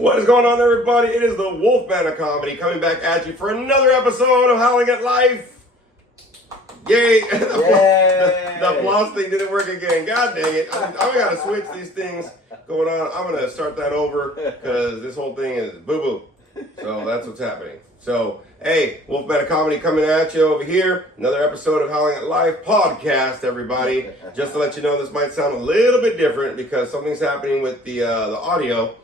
What is going on, everybody? It is the Wolfman of Comedy coming back at you for another episode of Howling at Life. Yay! The applause thing didn't work again. God dang it. I gotta switch these things going on. I'm gonna start that over because this whole thing is boo-boo. So that's what's happening. So, hey, Wolfman of Comedy coming at you over here. Another episode of Howling at Life podcast, everybody. Just to let you know, this might sound a little bit different because something's happening with the audio.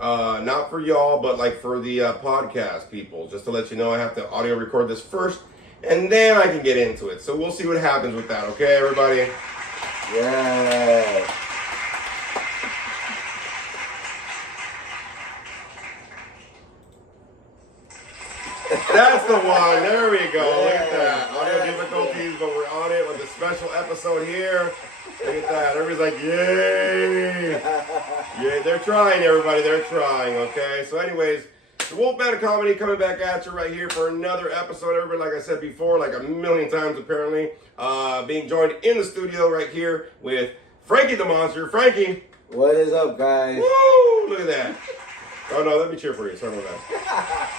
Not for y'all, but like for the podcast people. Just to let you know, I have to audio record this first, and then I can get into it. So we'll see what happens with that, okay, everybody? Yeah. That's the one. There we go. Look at that. Audio difficulties, but we're on it with a special episode here. Look at that. Everybody's like, yay. Yeah, they're trying, everybody. They're trying, okay? So anyways, the Wolfman of Comedy coming back at you right here for another episode. Everybody, like I said before, like a million times apparently, being joined in the studio right here with Frankie the Monster. Frankie. What is up, guys? Woo! Look at that. Oh, no, let me cheer for you. Sorry about that.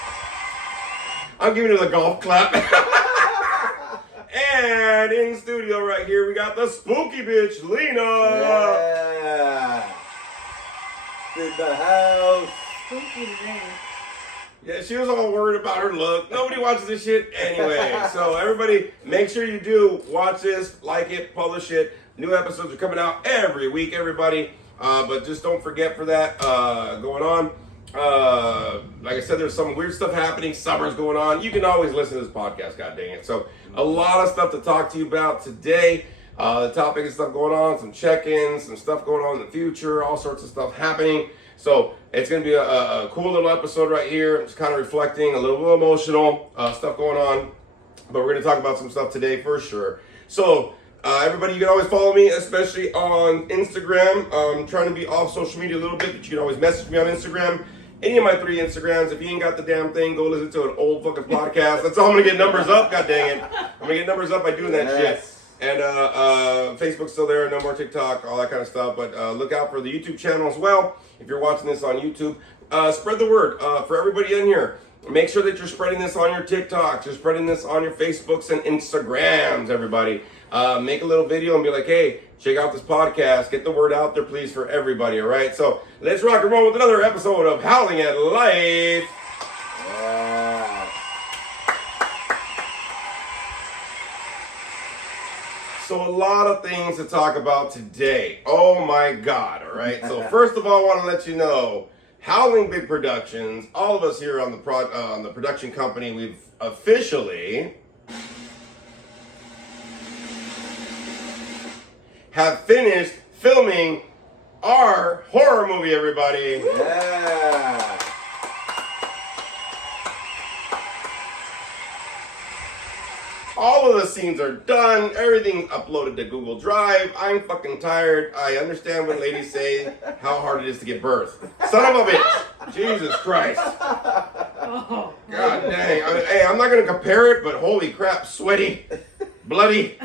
I'm giving you the golf clap. And in studio right here, we got the spooky bitch, Lena. Yeah. In the house. Spooky today. Yeah, she was all worried about her look. Nobody watches this shit anyway. So everybody, make sure you do watch this, like it, publish it. New episodes are coming out every week, everybody. But just don't forget for that going on. Like I said, there's some weird stuff happening. Summer's going on. You can always listen to this podcast, god dang it. So a lot of stuff to talk to you about today. The topic is stuff going on, some check-ins, some stuff going on in the future, all sorts of stuff happening. So it's going to be a cool little episode right here. Just kind of reflecting, a little emotional stuff going on. But we're going to talk about some stuff today for sure. So everybody, you can always follow me, especially on Instagram. I'm trying to be off social media a little bit, but you can always message me on Instagram. Any of my 3 Instagrams. If you ain't got the damn thing, go listen to an old fucking podcast. That's how I'm going to get numbers up, god dang it. I'm going to get numbers up by doing that shit. And Facebook's still there, no more TikTok, all that kind of stuff. But look out for the YouTube channel as well. If you're watching this on YouTube, spread the word for everybody in here. Make sure that you're spreading this on your TikToks. You're spreading this on your Facebooks and Instagrams, everybody. Make a little video and be like, hey, check out this podcast. Get the word out there, please, for everybody, all right? So let's rock and roll with another episode of Howling at Life. Yeah. So a lot of things to talk about today. Oh my God, all right? So first of all, I want to let you know, Howling Big Productions, all of us here on the production company, we've officially have finished filming our horror movie, everybody. Yeah. All of the scenes are done. Everything's uploaded to Google Drive. I'm fucking tired. I understand when ladies say how hard it is to give birth. Son of a bitch. Jesus Christ. Oh. God dang. Hey, I'm not going to compare it, but holy crap. Sweaty. Bloody.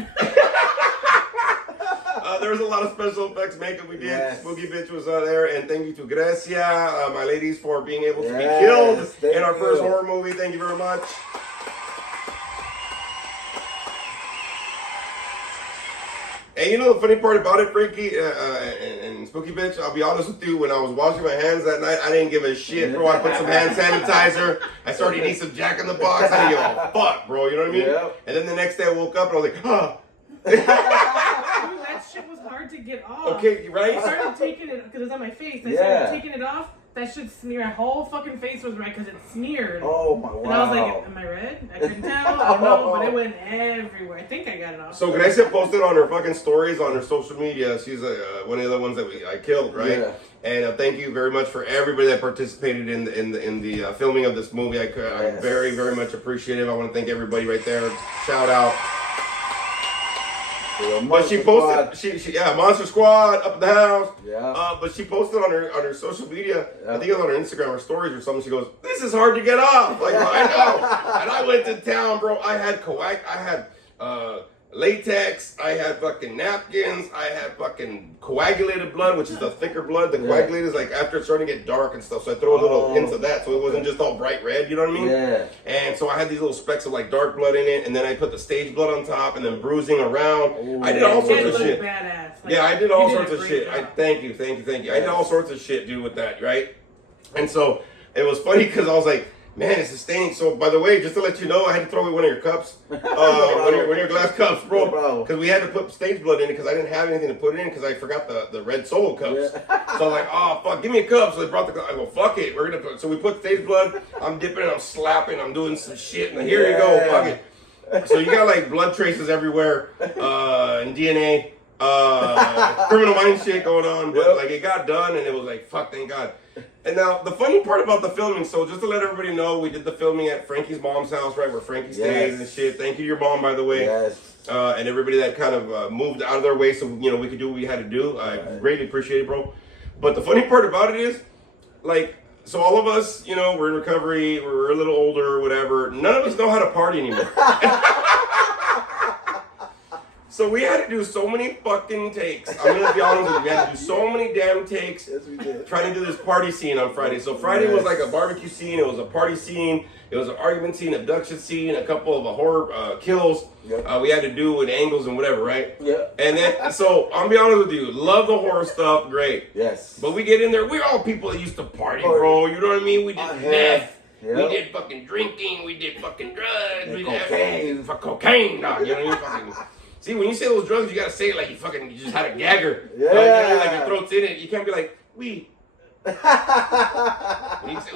There was a lot of special effects makeup we did. Yes. Spooky Bitch was there. And thank you to Grecia, my ladies, for being able to be killed in our first horror movie. Thank you very much. And you know the funny part about it, Frankie and Spooky Bitch, I'll be honest with you, when I was washing my hands that night, I didn't give a shit, bro. I put some hand sanitizer. I started eating some Jack in the Box. I didn't give a fuck, bro. You know what I mean? Yep. And then the next day I woke up and I was like, huh. Dude, that shit was hard to get off. Okay, right? I started taking it, because it was on my face. I Yeah. started taking it off. That shit smeared. My whole fucking face was red because it smeared. Oh my wow. And I was like, am I red? I couldn't tell. I don't know, but it went everywhere. I think I got it off. So Grecia posted on her fucking stories on her social media. She's one of the ones that I killed, right? Yeah. And thank you very much for everybody that participated in the filming of this movie. I'm Yes. very, very much appreciative. I want to thank everybody right there. Shout out. But she posted, she Monster Squad up in the house. Yeah. But she posted on her social media. I think it was on her Instagram or stories or something. She goes, "This is hard to get off." Like, I know. And I went to town, bro. I had latex, I had fucking napkins, I had fucking coagulated blood, which is the thicker blood. The coagulated is like after it's starting to get dark and stuff, so I throw a little hints of that, so it wasn't just all bright red, you know what I mean? Yeah. And so I had these little specks of like dark blood in it, and then I put the stage blood on top, and then bruising around. Ooh. I did all You sorts did of look shit. badass. Like, Yeah, I did all you sorts a of great shit. job. Thank you. I did all sorts of shit, dude, with that, right? And so it was funny because I was like, man, it's sustaining. So, by the way, just to let you know, I had to throw away one of your cups, one of your glass cups, bro, because we had to put stage blood in it because I didn't have anything to put it in because I forgot the red solo cups. Yeah. So I was like, oh fuck, give me a cup. So they brought the cup. I go, fuck it, we're gonna put. So we put stage blood. I'm dipping it, I'm slapping, I'm doing some shit, and here you go, fuck it. So you got like blood traces everywhere, and DNA, criminal mind shit going on, but like it got done, and it was like, fuck, thank God. And now the funny part about the filming, so just to let everybody know, we did the filming at Frankie's mom's house, right, where Frankie stays and shit. Thank you to your mom, by the way, and everybody that kind of moved out of their way so we could do what we had to do. I greatly appreciate it, bro. But the funny part about it is, like, so all of us, we're in recovery, we're a little older, or whatever. None of us know how to party anymore. So we had to do so many fucking takes. I'm gonna be honest with you. We had to do so many damn takes. Yes, we did. Trying to do this party scene on Friday. So Friday was like a barbecue scene. It was a party scene. It was an argument scene, abduction scene, a couple of horror kills. Yep. We had to do with angles and whatever, right? Yeah. And then, so I'll be honest with you. Love the horror stuff, great. Yes. But we get in there. We're all people that used to party, bro. You know what I mean? We did meth. Yep. We did fucking drinking. We did fucking drugs. And we cocaine. did cocaine, dog. You know what I mean? See, when you say those drugs, you gotta say it like you just had a gagger. Yeah. Like your throat's in it. You can't be like, we. When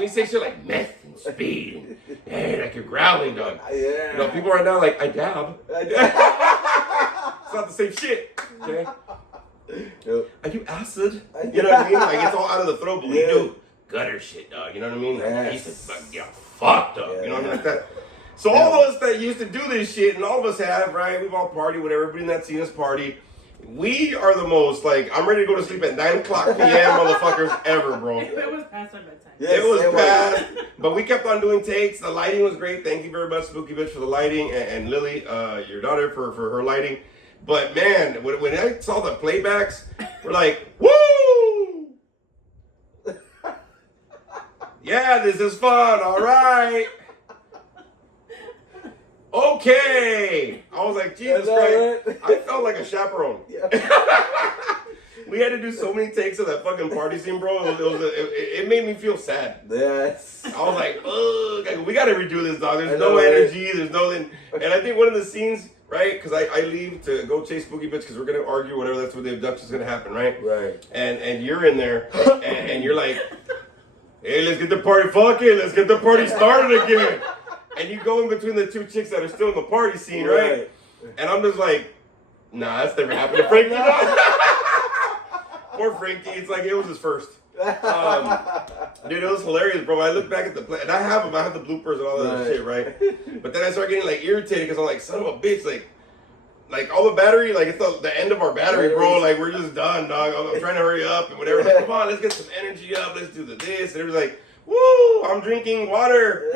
you say shit like meth and speed, and like you're growling, dog. Yeah. People right now like, I dab. It's not the same shit, okay? Yep. Are you acid? You know what I mean? Like, it's all out of the throat, but we do gutter shit, dog. You know what I mean? Like, I used to fucking get fucked up. You know what I mean? Like that. So all of us that used to do this shit, and all of us have, right? We've all partied with everybody that's seen us party. We are the most, like, I'm ready to go to sleep at 9 o'clock p.m. motherfuckers ever, bro. It was past our bedtime. Yes, it was past, but we kept on doing takes. The lighting was great. Thank you very much, Spooky Bitch, for the lighting, and Lily, your daughter, for her lighting. But man, when I saw the playbacks, we're like, woo! Yeah, this is fun. All right. Okay. I was like, Jesus Christ. Right? I felt like a chaperone. Yeah. We had to do so many takes of that fucking party scene, bro. It made me feel sad. Yes. I was like, ugh, we got to redo this, dog. There's I know, no right? energy. There's no... And I think one of the scenes, right, because I leave to go chase Spooky Bitch because we're going to argue, whatever, that's where the abduction's going to happen, right? Right. And you're in there, and you're like, hey, let's get the party fucking, let's get the party started again. And you go in between the two chicks that are still in the party scene, right? And I'm just like, nah, that's never happened to Frankie. Dog. Poor Frankie. It's like it was his first. Dude, it was hilarious, bro. I look back at the play, and I have them. I have the bloopers and all that other shit, right? But then I start getting like irritated because I'm like, son of a bitch, like all the battery, like it's the end of our battery, bro. Like we're just done, dog. I'm trying to hurry up and whatever. Like, come on, let's get some energy up. Let's do this. And it was like, woo, I'm drinking water.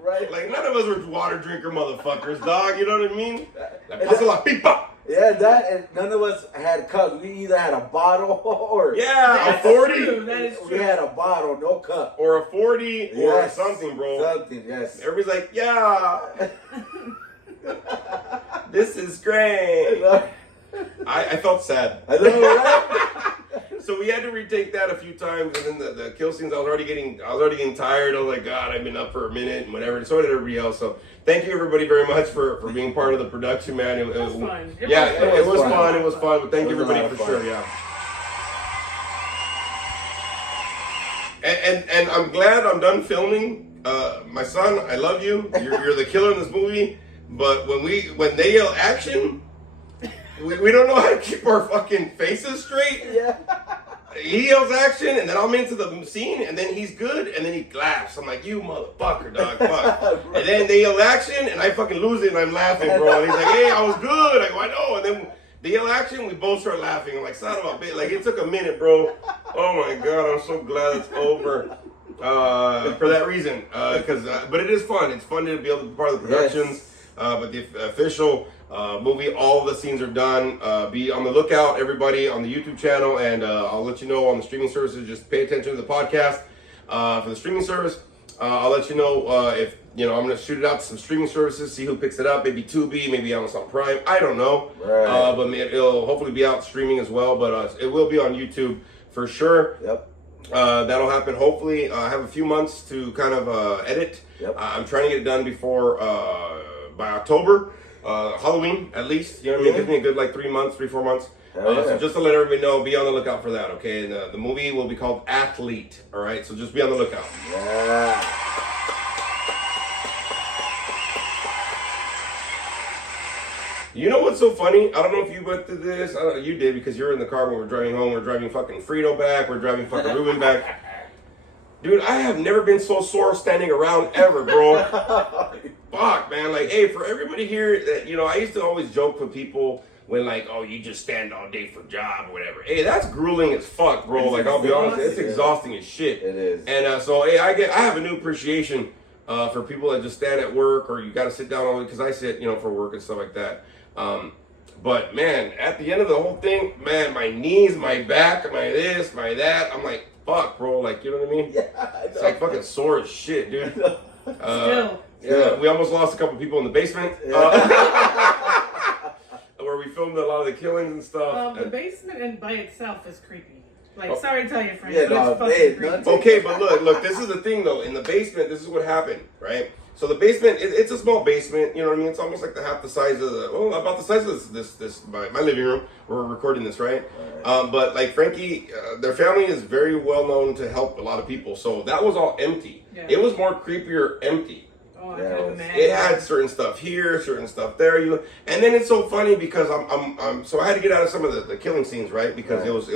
Right. Like none of us were water drinker motherfuckers, dog. You know what I mean? Like, pasa la pipa. Yeah, that and none of us had cups. We either had a bottle or Yeah, a 40. That is true. we had a bottle, no cup. Or a 40 or Yes. something, bro. Something, yes. Everybody's like, yeah, this is great. I felt sad. I know, right? So we had to retake that a few times, and then the kill scenes. I was already getting tired. I was like, God, I've been up for a minute and whatever. And so did everybody else. So thank you everybody very much for being part of the production, man. It was fun. It was fun. It was fun. But thank you everybody for sure. Yeah. And I'm glad I'm done filming. My son, I love you. You're the killer in this movie. But when they yell action, we don't know how to keep our fucking faces straight. Yeah. He yells action, and then I'm into the scene, and then he's good, and then he laughs. I'm like, you motherfucker, dog, fuck. And then they yell action, and I fucking lose it, and I'm laughing, bro. And he's like, hey, I was good. I go, I know. And then they yell action, we both start laughing. I'm like, son of a bitch. Like, it took a minute, bro. Oh my God, I'm so glad it's over. For that reason, but it is fun. It's fun to be able to be part of the productions. Yes. but the official movie, all the scenes are done. Be on the lookout, everybody, on the YouTube channel, and I'll let you know on the streaming services. Just pay attention to the podcast for the streaming service. I'll let you know if, I'm going to shoot it out to some streaming services, see who picks it up. Maybe Tubi, maybe Amazon Prime. I don't know. Right. But it'll hopefully be out streaming as well. But it will be on YouTube for sure. Yep. That'll happen. Hopefully, I have a few months to kind of edit. Yep. I'm trying to get it done before by October, Halloween at least. You know what I mean? It gives me a good 3-4 months. So just to let everybody know, be on the lookout for that, okay? And the movie will be called Athlete, all right? So just be on the lookout. Yeah. You know what's so funny? I don't know if you went through this. I don't know, you did because you were in the car when we were driving home. We're driving fucking Frito back. We're driving fucking Ruben back. Dude, I have never been so sore standing around ever, bro. Fuck, man. Hey, for everybody here, that I used to always joke with people when oh, you just stand all day for a job or whatever. Hey, that's grueling as fuck, bro. I'll be honest, it's exhausting as shit. It is. And so, hey, I have a new appreciation for people that just stand at work or you got to sit down all day because I sit, for work and stuff like that. But man, at the end of the whole thing, man, my knees, my back, my this, my that, I'm like, fuck, bro. You know what I mean? Yeah, it's fucking sore as shit, dude. Still. Yeah, we almost lost a couple people in the basement. Where we filmed a lot of the killings and stuff. The basement by itself is creepy. Sorry to tell you, Frank. Yeah, It's no, fucking creepy. Okay, but look, this is the thing though. In the basement, this is what happened, right? So the basement, it's a small basement, you know what I mean? It's almost like half the size of about the size of this my living room. We're recording this, right? But Frankie, their family is very well known to help a lot of people. So that was all empty. Yeah. It was more creepier empty. Oh, I Yeah, can imagine. It had certain stuff here, certain stuff there. And then it's so funny because so I had to get out of some of the killing scenes, right? Because it was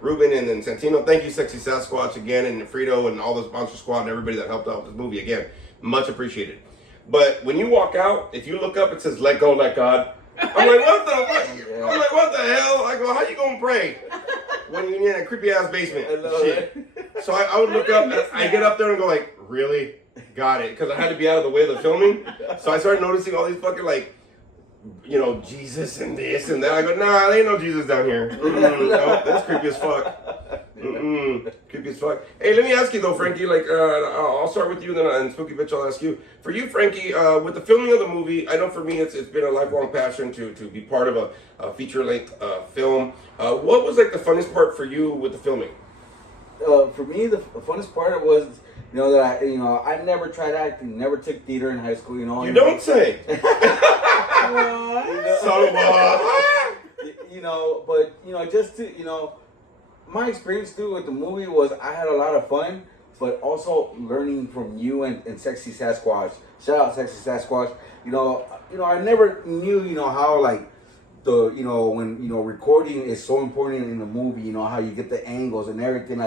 Ruben and then Santino. Thank you, Sexy Sasquatch again, and Frito and all the Monster Squad and everybody that helped out with this movie again. Much appreciated. But when you walk out, if you look up, it says "Let go, let God." I'm like, what the fuck? Yeah. I'm like, what the hell? I go, how you gonna pray when you're in a creepy ass basement? I know, Shit. So I would look up, and I get up there and go really? Got it, because I had to be out of the way of the filming. So I started noticing all these fucking Jesus and this and that. I go, nah, there ain't no Jesus down here. No, that's creepy as fuck. Creepy as fuck. Hey, let me ask you though, Frankie. I'll start with you, and Spooky Bitch, I'll ask you. For you, Frankie, with the filming of the movie, I know for me, it's been a lifelong passion to be part of a feature-length film. What was the funnest part for you with the filming? For me, the funnest part was, that I never tried acting, never took theater in high school. You don't say. So but just to my experience too with the movie was I had a lot of fun, but also learning from you and Sexy Sasquatch. Shout out Sexy Sasquatch. I never knew how when recording is so important in the movie. How you get the angles and everything.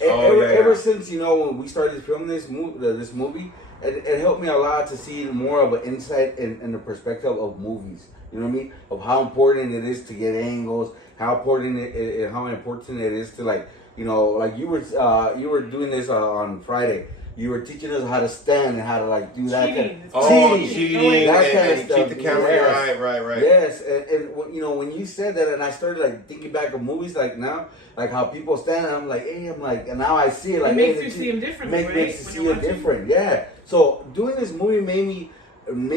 Ever since when we started filming this movie, it helped me a lot to see more of an insight and the perspective of movies. You know what I mean? Of how important it is to get angles, how important it is to you were doing this on Friday. You were teaching us how to stand and how to do that. Cheating, that kind of and stuff. cheat the camera. Yes. Right. Yes, and when you said that, and I started thinking back of movies now, how people stand, and and now I see it. It makes you see them differently, right? Makes you see it different. Yeah. So doing this movie made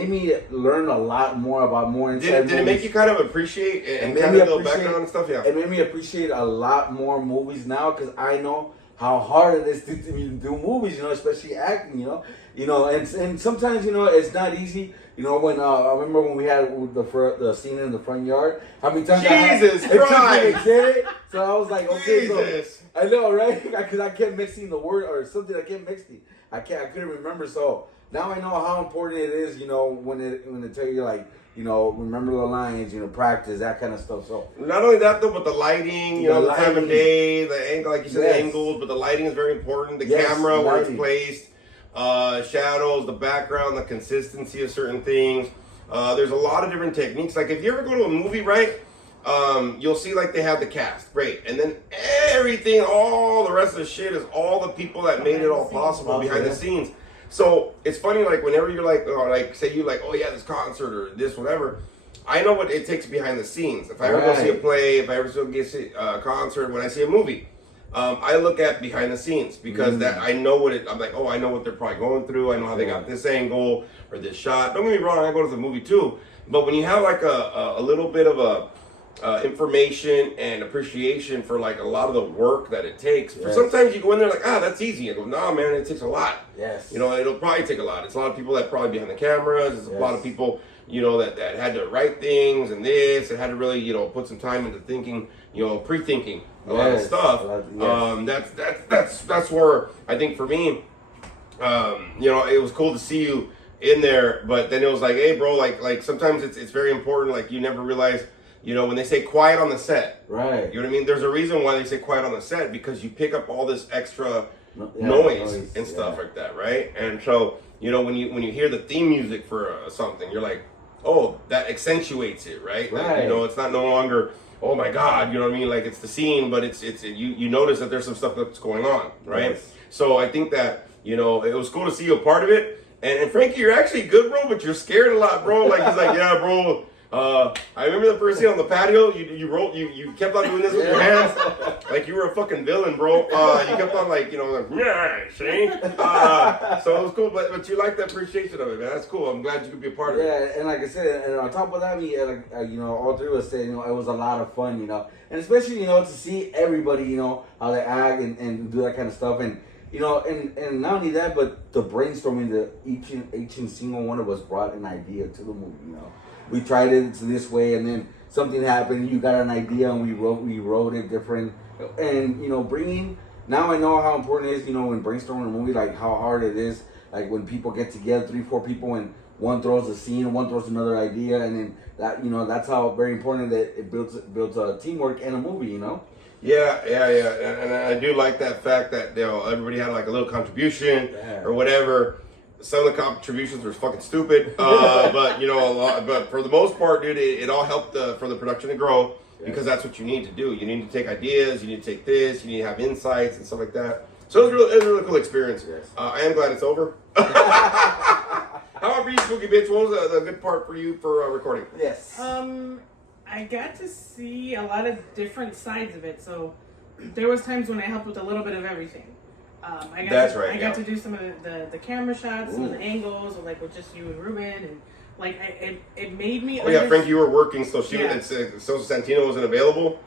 me learn a lot more about more inside. Did it make you kind of appreciate and kind of the background and stuff? Yeah. It made me appreciate a lot more movies now because I know how hard it is to do movies, especially acting, and sometimes, it's not easy. When I remember when we had the scene in the front yard, how many times Jesus it took me Christ! to get it. So I was like, okay, Jesus. so I know, right? Because I kept mixing the word or something. I kept mixing. I couldn't remember. So now I know how important it is. When they tell you remember the lines, practice, that kind of stuff. So not only that though, but the lighting, the time of day, the angle, like you said, Yes. the angles, but the lighting is very important. The Yes, camera, where it's lighting. placed, shadows, the background, the consistency of certain things. There's a lot of different techniques. If you ever go to a movie, right, you'll see they have the cast, great, and then everything, all the rest of the shit is all the people that made it all possible behind the scenes. So it's funny, like whenever you're like, or like say you like, oh yeah, this concert or this whatever. I know what it takes behind the scenes. If I ever go see a play, if I ever go see a concert, when I see a movie, I look at behind the scenes because that I know what it. I'm like, oh, I know what they're probably going through. I know how they got this angle or this shot. Don't get me wrong, I go to the movie too. But when you have like a little bit of information and appreciation for like a lot of the work that it takes. For sometimes you go in there like, that's easy. I go, nah, man, it takes a lot. Yes. You know, it'll probably take a lot. It's a lot of people that probably behind the cameras. It's a lot of people, you know, that had to write things and this and had to really, you know, put some time into thinking, you know, pre-thinking a lot of stuff. That's where I think for me, you know, it was cool to see you in there, but then it was like, hey, bro, like sometimes it's very important. Like you never realize. You know, when they say quiet on the set, right? You know what I mean? There's a reason why they say quiet on the set because you pick up all this extra noise and stuff like that, right? And so, you know, when you hear the theme music for something, you're like, oh, that accentuates it, right? Like, you know, it's not no longer, oh my God, you know what I mean? Like it's the scene, but it's you notice that there's some stuff that's going on, right? Yes. So I think that, you know, it was cool to see you a part of it. And Frankie, you're actually good, bro, but you're scared a lot, bro. Like he's like, yeah, bro. I remember the first scene on the patio. You kept on doing this with your hands, like you were a fucking villain, bro. You kept on like, you know, like, yeah, see. So it was cool, but you like the appreciation of it, man. That's cool. I'm glad you could be a part of it. Yeah, and like I said, and on top of that, you know, all three of us said, you know, it was a lot of fun, you know, and especially, you know, to see everybody, you know, how they act and do that kind of stuff, and you know, and not only that, but the brainstorming that each and single one of us brought an idea to the movie, you know. We tried it this way, and then something happened. You got an idea, and we wrote it different. And you know, now I know how important it is. You know, when brainstorming a movie, like how hard it is. Like when people get together, 3-4 people, and one throws a scene, one throws another idea, and then that, you know, that's how very important that it builds a teamwork in a movie. You know. Yeah, and I do like that fact that, you know, everybody had like a little contribution or whatever. Some of the contributions were fucking stupid, but you know, but for the most part, dude, it all helped for the production to grow because that's what you need to do. You need to take ideas, you need to take this, you need to have insights and stuff like that. So it was a really cool experience. Yes. I am glad it's over. How about for you, Spooky Bitch? What was the good part for you for recording? Yes. I got to see a lot of different sides of it. So there was times when I helped with a little bit of everything. I got to do some of the camera shots, some of the angles, or like with just you and Ruben, and like it made me. Oh yeah, Frank, you were working, so so Santino wasn't available.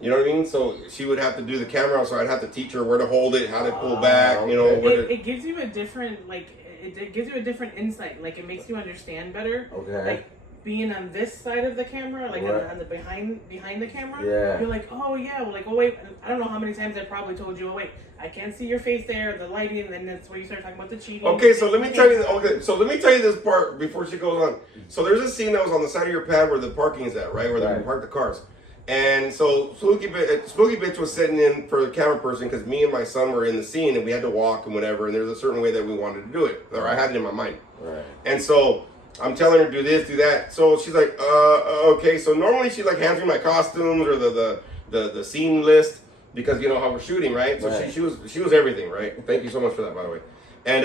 You know what I mean? So she would have to do the camera, so I'd have to teach her where to hold it, how to pull back. You know, it gives you a different it gives you a different insight. Like it makes you understand better. Okay. Like being on this side of the camera, like on the behind the camera, you're like, oh yeah, well, like, oh wait, I don't know how many times I probably told you, oh wait, I can't see your face there, the lighting, and then that's where you start talking about the cheating. Okay, so let me tell you. Okay, so let me tell you this part before she goes on. So there's a scene that was on the side of your pad where the parking is at, right, where they park the cars. And so Spooky Bitch was sitting in for the camera person because me and my son were in the scene and we had to walk and whatever. And there's a certain way that we wanted to do it, or I had it in my mind. Right. And so I'm telling her do this, do that. So she's like, okay. So normally she like hands me my costumes or the scene list because you know how we're shooting, right? So she was everything, right? Thank you so much for that, by the way. And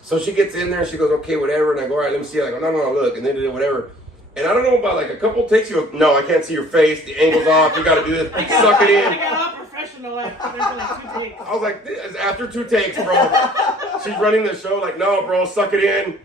so she gets in there and she goes, okay, whatever. And I go, all right, let me see. I go, no, look. And then did whatever. And I don't know about like a couple takes. You go, no, I can't see your face. The angle's off. You got to do this. Suck it in. I got all professional after like 2 takes. I was like, this is after 2 takes, bro. She's running the show like, no, bro, suck it in.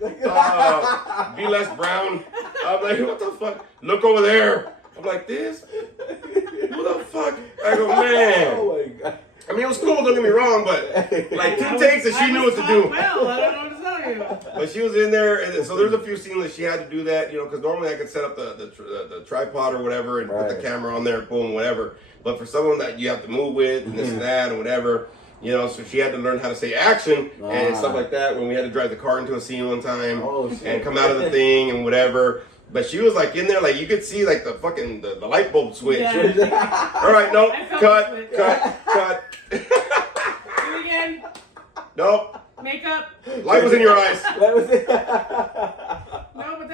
Be less brown. I'm like, what the fuck? Look over there. I'm like, this? What the fuck? I go, man. Oh my God. I mean, it was cool, don't get me wrong, but like 2 takes and she knew what to do. Well, I don't know what to tell you. But she was in there, and so there's a few scenes that she had to do that, you know, because normally I could set up the tripod or whatever and put the camera on there, boom, whatever. But for someone that you have to move with and this and that and whatever, you know, so she had to learn how to say action and stuff like that when we had to drive the car into a scene one time and come out of the thing and whatever. But she was like in there, like you could see like the fucking the light bulb switch. Yeah. All right, nope, cut. Do it again. Nope. Makeup. Light was in your eyes. That was it. No, but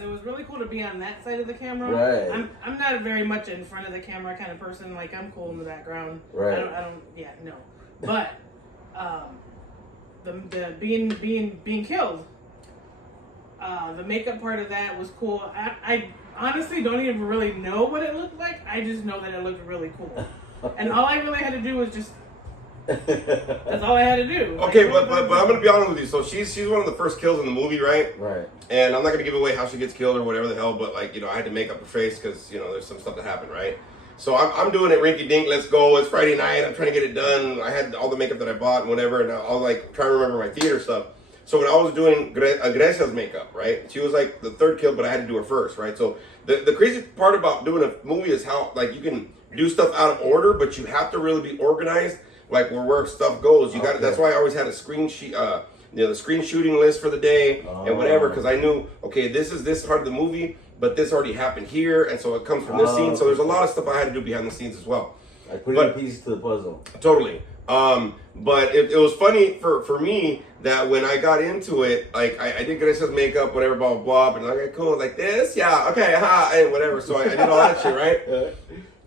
it was really cool to be on that side of the camera. Right. I'm not very much in front of the camera kind of person. Like I'm cool in the background. Right. I don't. Yeah, no. But the being killed. The makeup part of that was cool. I honestly don't even really know what it looked like. I just know that it looked really cool. And all I really had to do was just. That's all I had to do. Okay, but I'm gonna be honest with you. So she's one of the first kills in the movie, right? Right. And I'm not gonna give away how she gets killed or whatever the hell, but like I had to make up her face because there's some stuff that happened, right? So I'm doing it rinky dink. Let's go. It's Friday night. I'm trying to get it done. I had all the makeup that I bought and whatever, and I was like trying to remember my theater stuff. So when I was doing Grecia's makeup, right? She was like the third kill, but I had to do her first, right? So the crazy part about doing a movie is how like you can do stuff out of order, but you have to really be organized. Like where stuff goes, you got. Okay. That's why I always had a screen sheet, the screen shooting list for the day and whatever, because I knew, okay, this is this part of the movie, but this already happened here, and so it comes from this scene. So there's a lot of stuff I had to do behind the scenes as well. Like putting pieces to the puzzle. Totally. But it was funny for me that when I got into it, like I did Grecia's makeup, whatever, blah blah blah, and okay, cool, like this, yeah, okay, and whatever. So I did all that shit, right?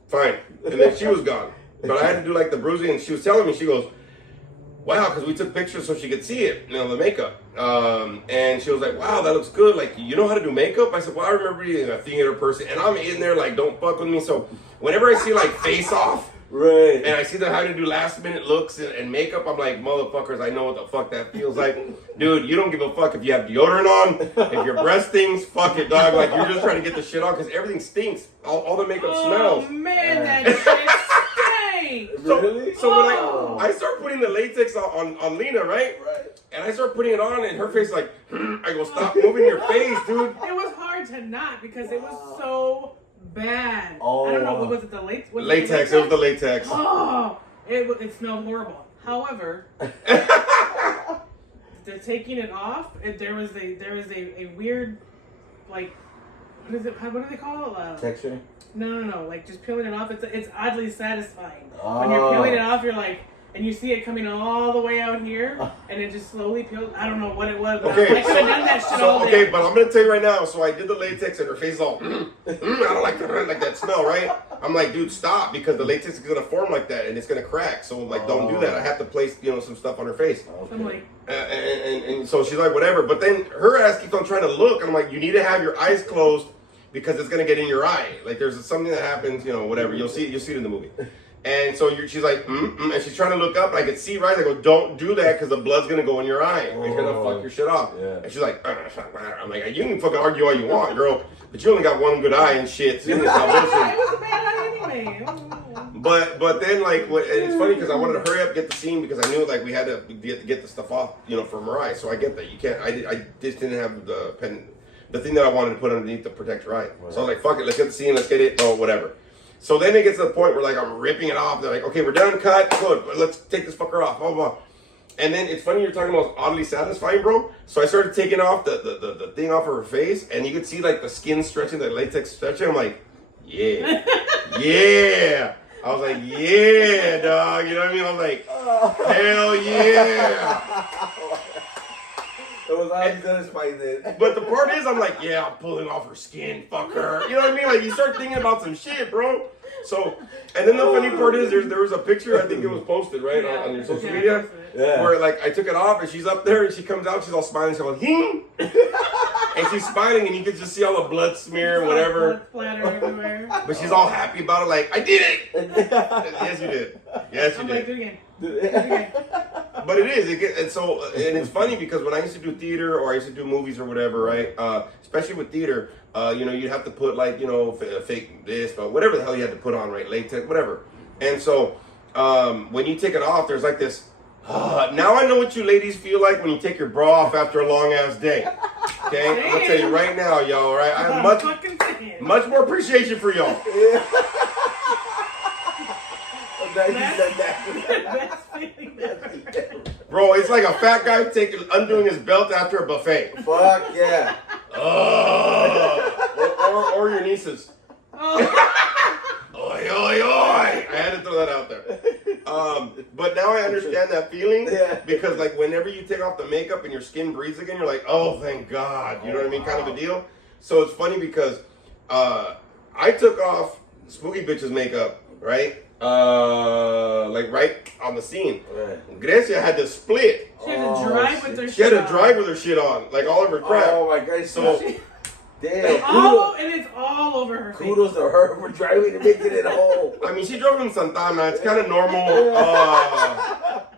Fine, and then she was gone. But I had to do like the bruising, and she was telling me, she goes, wow, because we took pictures so she could see it, the makeup. And she was like, wow, that looks good. Like, you know how to do makeup? I said, well, I remember being a theater person, and I'm in there like, don't fuck with me. So whenever I see like Face Off, right, and I see them having to do last minute looks and makeup, I'm like, motherfuckers, I know what the fuck that feels like. Dude, you don't give a fuck if you have deodorant on, if your breath stings, fuck it, dog. Like, you're just trying to get the shit on because everything stinks. All the makeup smells. Oh, man, that shit stinks. Really? So when I start putting the latex on Lena, right? And I start putting it on, and her face like, I go, stop moving your face, dude. It was hard to not because it was so bad. Oh, I don't know, what was it, the latex? Latex, it was the latex. Oh, it smelled horrible. However, the taking it off, there was a weird, like, what do they call it? Texture? No. Like just peeling it off, it's oddly satisfying. When you're peeling it off, you're like, and you see it coming all the way out here, and it just slowly peels. I don't know what it was. But Okay, I could have done that shit all day. Okay, but I'm gonna tell you right now. So I did the latex, and her face is all, I don't like that smell, right? I'm like, dude, stop, because the latex is gonna form like that, and it's gonna crack. So like, don't do that. I have to place, some stuff on her face. Okay. I'm like, and so she's like, whatever. But then her ass keeps on trying to look, and I'm like, you need to have your eyes closed because it's gonna get in your eye. Like there's something that happens, whatever. You'll see it in the movie. And so she's like, and she's trying to look up, and I could see right. I go, don't do that because the blood's gonna go in your eye. It's gonna fuck your shit off. Yeah. And she's like, I'm like, you can fucking argue all you want, girl, but you only got one good eye and shit. So it was a bad eye anyway. But then like, and it's funny because I wanted to hurry up, get the scene because I knew like we had to get the stuff off, from her eye. So I get that you can't. I just didn't have the pen, the thing that I wanted to put underneath to protect her eye. Right. So I was like, fuck it, let's get the scene, let's get it, whatever. So then it gets to the point where like I'm ripping it off. They're like, okay, we're done, cut, good, let's take this fucker off, blah, blah. And then it's funny you're talking about oddly satisfying, bro. So I started taking off the thing off of her face, and you could see like the skin stretching, the latex stretching. I'm like, yeah, yeah. I was like, yeah, dog. You know what I mean? I was like, hell yeah. It was highly satisfying then. But the part is, I'm like, yeah, I'm pulling off her skin, fuck her. You know what I mean? Like, you start thinking about some shit, bro. So, and then the funny part is, there was a picture, I think it was posted, right, on your social media, where, like, I took it off, and she's up there, and she comes out, she's all smiling, she's all, and she's smiling, and you can just see all the blood smear and whatever. Blood splatter everywhere. But she's all happy about it, like, I did it! Yes, you did. Yes, you did. Like, do it again. But it is, and it's funny because when I used to do theater or I used to do movies or whatever, right? Especially with theater, you'd have to put like, fake this, but whatever the hell you had to put on, right? Latex, whatever. And so when you take it off, there's like this. Now I know what you ladies feel like when you take your bra off after a long ass day. Okay, I'm gonna tell you right now, y'all. All right, I have much more appreciation for y'all. Bro, it's like a fat guy undoing his belt after a buffet. Fuck yeah. Or your nieces. Oi, oi, oi. I had to throw that out there. But now I understand that feeling because like whenever you take off the makeup and your skin breathes again, you're like, oh, thank God. You know what I mean? Kind of a deal. So it's funny because I took off Spooky Bitch's makeup right? Like right on the scene. Right. Grecia had to split. She had to drive with her shit She had to on. drive with her shit on, like all of her crap. Oh my God! So- Damn. And it's all over her face. Kudos to her for driving and making it home. I mean, she drove in Santana. It's kind of normal.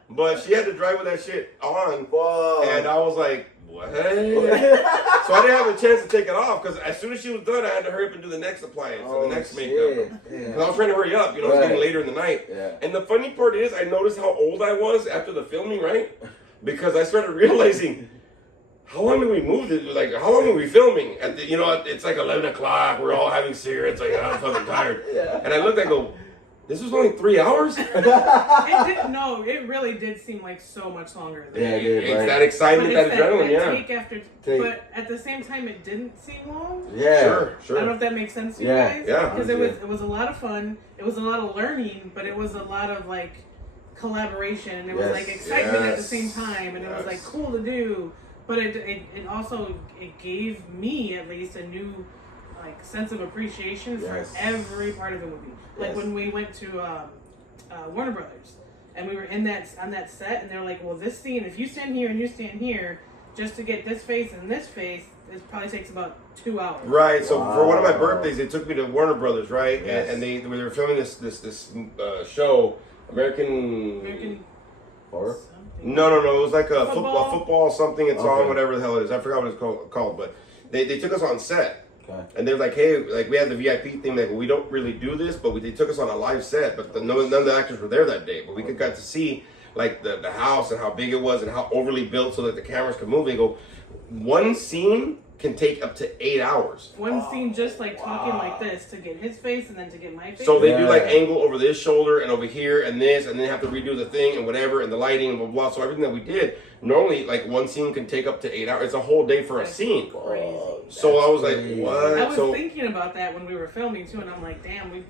But she had to drive with that shit on. Whoa. And I was like, what? So I didn't have a chance to take it off because as soon as she was done, I had to hurry up and do the next appliance and the next makeup. Because I was trying to hurry up. You know, it was getting later in the night. Yeah. And the funny part is, I noticed how old I was after the filming, right? Because I started realizing, how long did we move this? Like, how long are we filming? At the, you know, it's like 11 o'clock. We're all having cigarettes. Like, I'm fucking tired. Yeah. And I looked, I go, this was only 3 hours? It really did seem like so much longer. Yeah, it did, It's right. that excitement, that adrenaline, yeah. Take after Take. But at the same time, it didn't seem long. Yeah. Sure, I sure. don't know if that makes sense to you Yeah. guys. Yeah. Because it was a lot of fun. It was a lot of learning, but it was a lot of like collaboration, and it was Yes. like excitement at the Yes. same time, and it was Yes. like cool to do. But it also it gave me at least a new like sense of appreciation Yes. for every part of the movie. Like Yes. when we went to Warner Brothers, and we were on that set, and they're like, well, this scene, if you stand here and you stand here, just to get this face and this face, it probably takes about 2 hours. Right, so for one of my Wow. birthdays, they took me to Warner Brothers, right? Yes. And they were filming this show, American Or? something. No, it was like a Football? football something. It's on Okay. whatever the hell it is. I forgot what it's called, but they took us on set. Okay. And they're like, hey, like we had the VIP thing. Like, we don't really do this, but they took us on a live set. But none of the actors were there that day. But we got to see like the house and how big it was and how overly built so that the cameras could move. They go, one scene can take up to 8 hours. One scene just like talking like this to get his face and then to get my face. So they do like Yeah. angle over this shoulder and over here and this, and then have to redo the thing and whatever and the lighting and blah blah. So everything that we did, normally like one scene can take up to 8 hours. It's a whole day for a That's scene. crazy. So I was like, crazy. what? I was So thinking about that when we were filming too, and I'm like, damn, we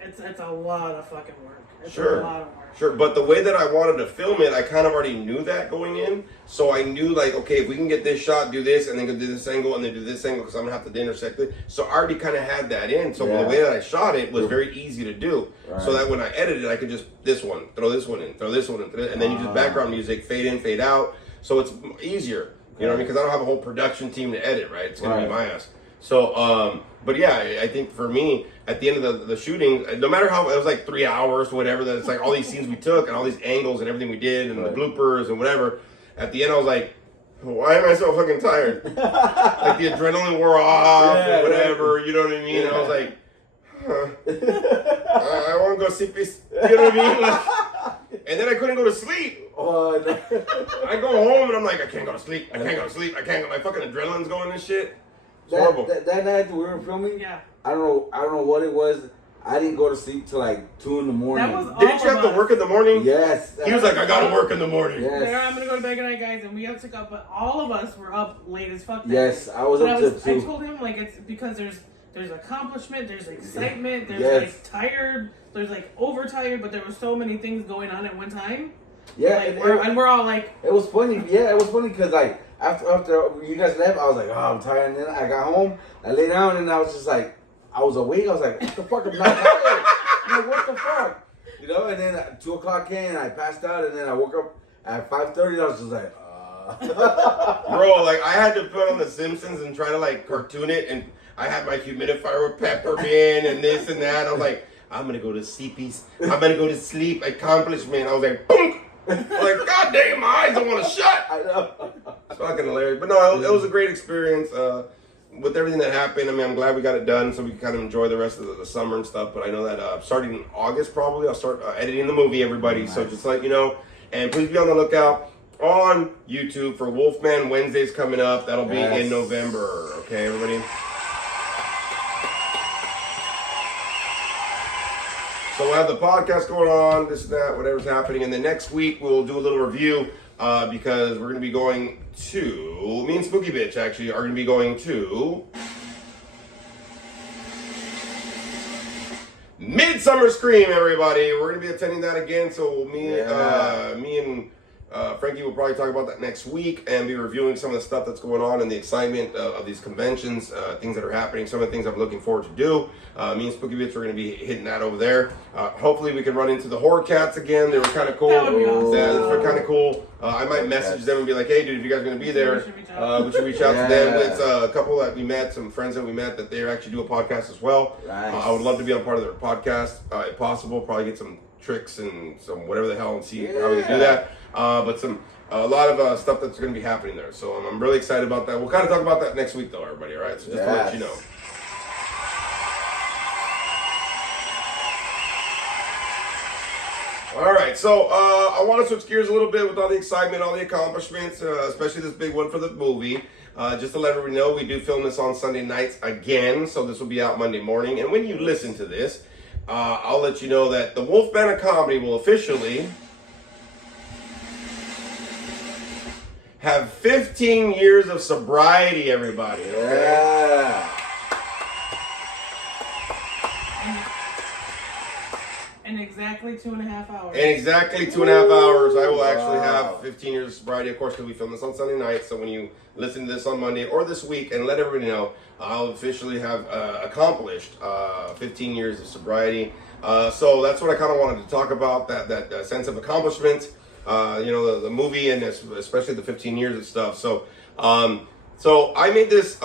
it's a lot of fucking work. It's Sure. a lot of work. sure, but the way that I wanted to film it, I kind of already knew that going in. So I knew like, okay, if we can get this shot, do this, and then go do this angle, and then do this angle, because I'm gonna have to intersect it. So I already kind of had that in. So Yeah. the way that I shot it was very easy to do. Right. So that when I edited, I could just throw this one in, throw this one in, and then you just background music, fade in, fade out. So it's easier. You know what I mean? Because I don't have a whole production team to edit, right? It's gonna be my ass. So, but yeah, I think for me, at the end of the shooting, no matter how, it was like 3 hours, whatever, that it's like all these scenes we took and all these angles and everything we did and the bloopers and whatever. At the end, I was like, why am I so fucking tired? Like the adrenaline wore off Yeah, or whatever, you know what I mean? Yeah. And I was like, I want to go see peace. You know what I mean? Like, and then I couldn't go to sleep. Oh, no. I go home and I'm like, I can't go to sleep. I can't go to sleep. I can't go. My fucking adrenaline's going and shit. It's horrible. That night we were filming, Yeah. I don't know what it was. I didn't go to sleep till like 2 in the morning. That was Didn't you have to work in the morning? Yes. He was like, I gotta work in the morning. Yes. There, I'm gonna go to bed tonight, guys, and we have to go. But all of us were up late as fuck. that Yes, night. I was But up till 2. I told him like it's because there's accomplishment, there's excitement, there's Yes. like tired, there's like overtired, but there were so many things going on at one time. Yeah, Like, we're all like, it was funny. Yeah, it was funny because like after you guys left, I was like, oh, I'm tired. And then I got home, I lay down, and I was just like, I was awake. I was like, what the fuck? I'm not tired. I'm like, what the fuck? You know. And then at 2 o'clock came, and I passed out, and then I woke up at 5:30. I was just like, Bro, like I had to put on The Simpsons and try to like cartoon it, and I had my humidifier with peppermint and this and that. I was like, I'm gonna go to sleepies. I'm gonna go to sleep. Accomplishment. I was like, boom. Like, God damn, my eyes don't want to shut. I know. It's fucking hilarious. But no, it was a great experience. With everything that happened, I mean, I'm glad we got it done so we can kind of enjoy the rest of the summer and stuff. But I know that starting in August, probably, I'll start editing the movie, everybody. So just let you know. And please be on the lookout on YouTube for Wolfman Wednesdays coming up. That'll be in November. Okay, everybody? So we'll have the podcast going on, this and that, whatever's happening. And then next week, we'll do a little review because we're going to be going to, me and Spooky Bitch actually are going to be going to Midsummer Scream, everybody. We're going to be attending that again. So me and Frankie will probably talk about that next week and be reviewing some of the stuff that's going on and the excitement of these conventions, things that are happening, some of the things I'm looking forward to do. Me and Spooky Bitch are going to be hitting that over there. Hopefully we can run into the Horror Cats again. They were kind of cool. That would be awesome. They're kind of cool. I might message them and be like, hey, dude, if you guys are going to be there, we should reach out to them. It's a couple that we met, some friends that we met that they actually do a podcast as well. Nice. I would love to be on part of their podcast, if possible. Probably get some tricks and some whatever the hell and see how we can do that. But a lot of stuff that's going to be happening there. So I'm really excited about that. We'll kind of talk about that next week, though, everybody. All right. So just to let you know. All right, so I want to switch gears a little bit with all the excitement, all the accomplishments, especially this big one for the movie. Just to let everybody know, we do film this on Sunday nights again, so this will be out Monday morning. And when you listen to this, I'll let you know that the Wolf Band of Comedy will officially have 15 years of sobriety, everybody. Yeah. In exactly 2.5 hours. In exactly 2.5 hours, I will actually have 15 years of sobriety, of course, because we film this on Sunday night. So when you listen to this on Monday or this week, and let everybody know, I'll officially have accomplished 15 years of sobriety. So that's what I kind of wanted to talk about, that sense of accomplishment. The movie and especially the 15 years and stuff. So I made this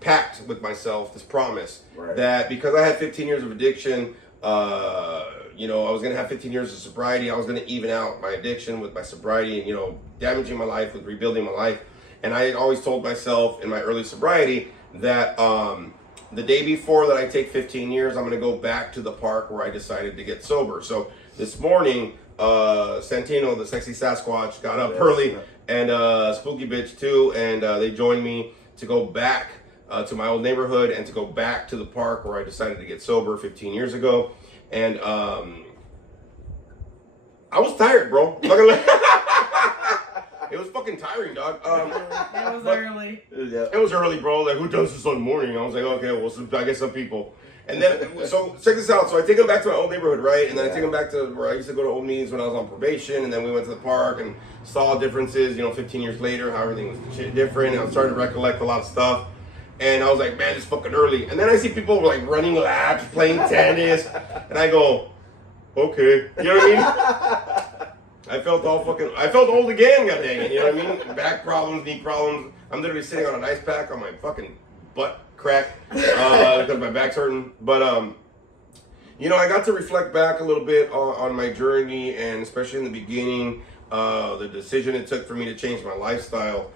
pact with myself, this promise, that because I had 15 years of addiction, I was going to have 15 years of sobriety. I was going to even out my addiction with my sobriety and, damaging my life with rebuilding my life. And I had always told myself in my early sobriety that the day before that I take 15 years, I'm going to go back to the park where I decided to get sober. So this morning, Santino, the sexy Sasquatch, got up early, and Spooky Bitch too, and they joined me to go back to my old neighborhood and to go back to the park where I decided to get sober 15 years ago. And I was tired, bro. I'm not gonna lie. It was fucking tiring, dog. That was early. It was early, bro. Like, who does this on the morning? I was like, okay, well, I guess some people. And then, so check this out. So I take him back to my old neighborhood, right? And then I take him back to where I used to go to old meetings when I was on probation. And then we went to the park and saw differences, 15 years later, how everything was different. And I was starting to recollect a lot of stuff. And I was like, man, it's fucking early. And then I see people like running laps, playing tennis. And I go, okay. You know what I mean? I felt old again, god dang it. You know what I mean? Back problems, knee problems. I'm literally sitting on an ice pack on my fucking butt crack because my back's hurting. But, I got to reflect back a little bit on my journey, and especially in the beginning, the decision it took for me to change my lifestyle.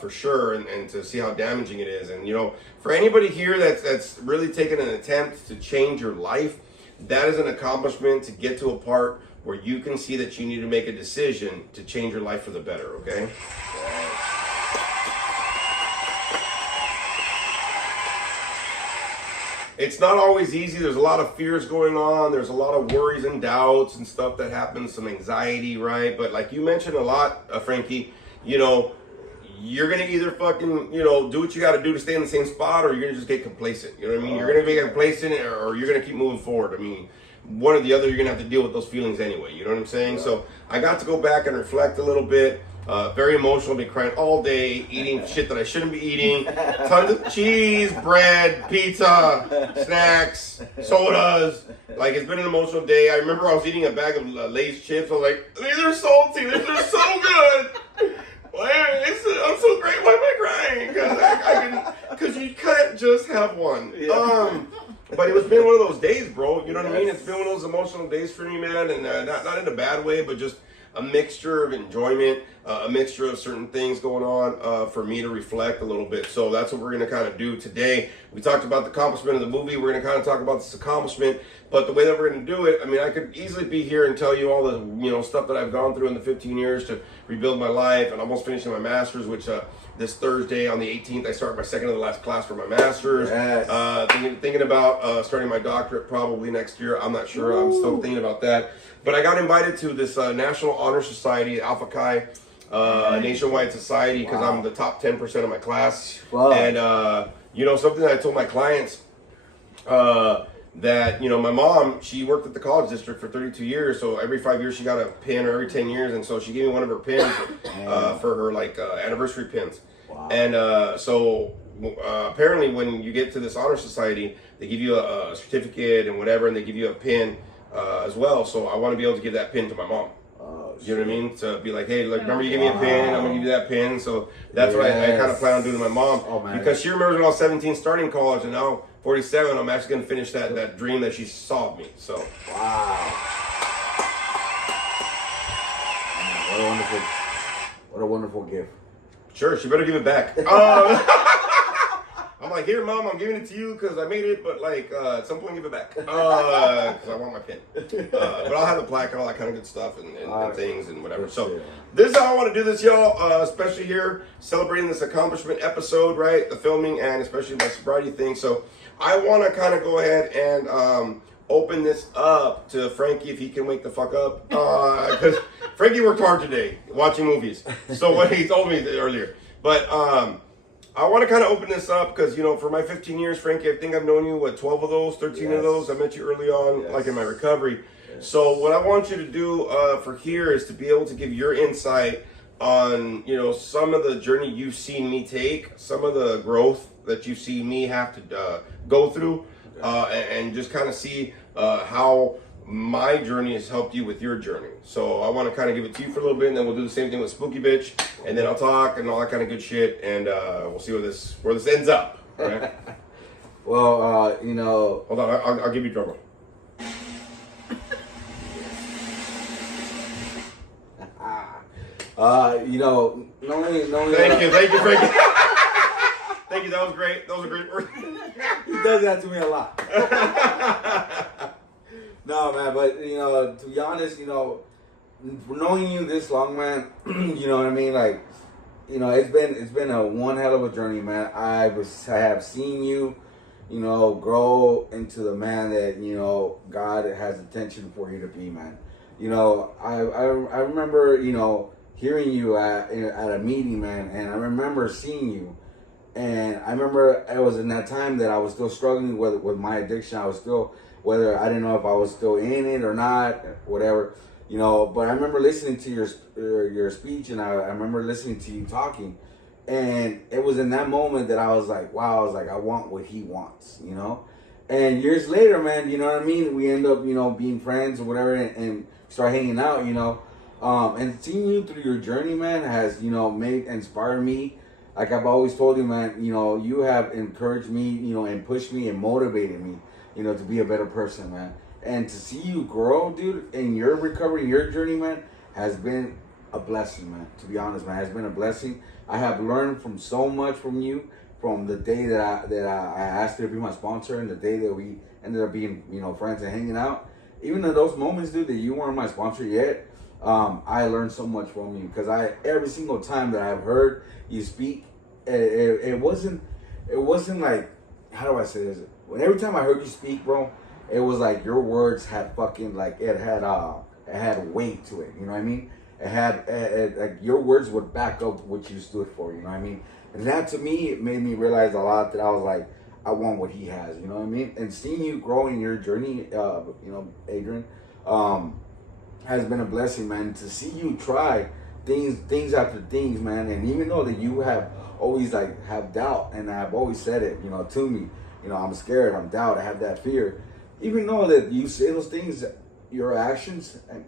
For sure, and to see how damaging it is. And for anybody here that's really taken an attempt to change your life, that is an accomplishment, to get to a part where you can see that you need to make a decision to change your life for the better, okay? It's not always easy. There's a lot of fears going on. There's a lot of worries and doubts and stuff that happens, some anxiety, right? But like you mentioned a lot, Frankie, you're going to either fucking, do what you got to do to stay in the same spot, or you're going to just get complacent. You know what I mean? You're going to be complacent, or you're going to keep moving forward. I mean, one or the other, you're going to have to deal with those feelings anyway. You know what I'm saying? So I got to go back and reflect a little bit. Very emotional, been crying all day, eating shit that I shouldn't be eating. Tons of cheese, bread, pizza, snacks, sodas. Like, it's been an emotional day. I remember I was eating a bag of Lay's chips. I was like, these are salty. They're so good. I'm so great. Why am I crying? Because you can't just have one. But it's been one of those days, bro. You know what I mean? It's been one of those emotional days for me, man. And not in a bad way, but just a mixture of enjoyment, a mixture of certain things going on for me to reflect a little bit. So that's what we're going to kind of do today. We talked about the accomplishment of the movie. We're going to kind of talk about this accomplishment. But the way that we're going to do it, I mean, I could easily be here and tell you all the stuff that I've gone through in the 15 years to rebuild my life and almost finishing my master's, which this Thursday on the 18th, I start my second to the last class for my master's. Yes. Thinking about starting my doctorate probably next year. I'm not sure. I'm still thinking about that. But I got invited to this National Honor Society, Alpha Chi, nationwide society, because I'm the top 10% of my class. Wow. And, something that I told my clients, that, you know, my mom, she worked at the college district for 32 years, so every 5 years she got a pin, or every 10 years, and so she gave me one of her pins for her, like, anniversary pins. Wow. And apparently when you get to this honor society, they give you a certificate and whatever, and they give you a pin as well, so I want to be able to give that pin to my mom. You know what I mean? To be like, hey, like, remember you gave me a pin, I'm going to give you that pin, so that's what I kind of plan on doing to my mom, because she remembers when I was 17 starting college, and now 47, I'm actually going to finish that dream that she saw of me. So wow, man, what a wonderful gift. Sure, she better give it back. I'm like, here, Mom, I'm giving it to you because I made it, but like at some point give it back because I want my pin. But I'll have the plaque and all that kind of good stuff and things and whatever. So this is how I want to do this, y'all, especially here, celebrating this accomplishment episode, right? The filming and especially my sobriety thing. So I want to kind of go ahead and open this up to Frankie if he can wake the fuck up. Because Frankie worked hard today watching movies. So what he told me earlier. But I want to kind of open this up because, you know, for my 15 years, Frankie, I think I've known you, 12 of those, 13 of those. I met you early on, like in my recovery. So what I want you to do for here is to be able to give your insight on, you know, some of the journey you've seen me take, some of the growth that you see me have to go through, and just kind of see how my journey has helped you with your journey. So I want to kind of give it to you for a little bit, and then we'll do the same thing with Spooky Bitch, and then I'll talk and all that kind of good shit, and we'll see where this ends up. All right. Well, you know, hold on, I'll give you trouble. You know, knowing Thank you, Frankie. Thank you. That was great. Those are great words. He does that to me a lot. No, man, but you know, to be honest, you know, knowing you this long, man, you know what I mean? Like, you know, it's been a one hell of a journey, man. I have seen you, you know, grow into the man that, you know, God has intention for you to be, man. You know, I remember, you know, hearing you at a meeting, man, and I remember seeing you. And I remember it was in that time that I was still struggling with my addiction. I was still, whether I didn't know if I was still in it or not, whatever, you know. But I remember listening to your speech, and I remember listening to you talking. And it was in that moment that I was like, wow, I was like, I want what he wants, you know. And years later, man, you know what I mean? We end up, you know, being friends or whatever, and start hanging out, you know. And seeing you through your journey, man, has, you know, inspired me. Like I've always told you, man, you know, you have encouraged me, you know, and pushed me and motivated me, you know, to be a better person, man. And to see you grow, dude, in your recovery, your journey, man, has been a blessing, man. To be honest, man, has been a blessing. I have learned from so much from you, from the day that I asked you to be my sponsor, and the day that we ended up being, you know, friends and hanging out. Even in those moments, dude, that you weren't my sponsor yet, I learned so much from you, because every single time that I've heard you speak, it wasn't like, how do I say this? Every time I heard you speak, bro, it was like your words had fucking, like, it had weight to it. You know what I mean? It had like your words would back up what you stood for. You know what I mean? And that, to me, it made me realize a lot, that I was like, I want what he has. You know what I mean? And seeing you grow in your journey, you know, Adrian, has been a blessing, man. To see you try things after things, man. And even though that you have always have doubt, and I've always said it, you know, to me, you know, I'm scared, I'm doubt, I have that fear. Even though that you say those things, your actions, and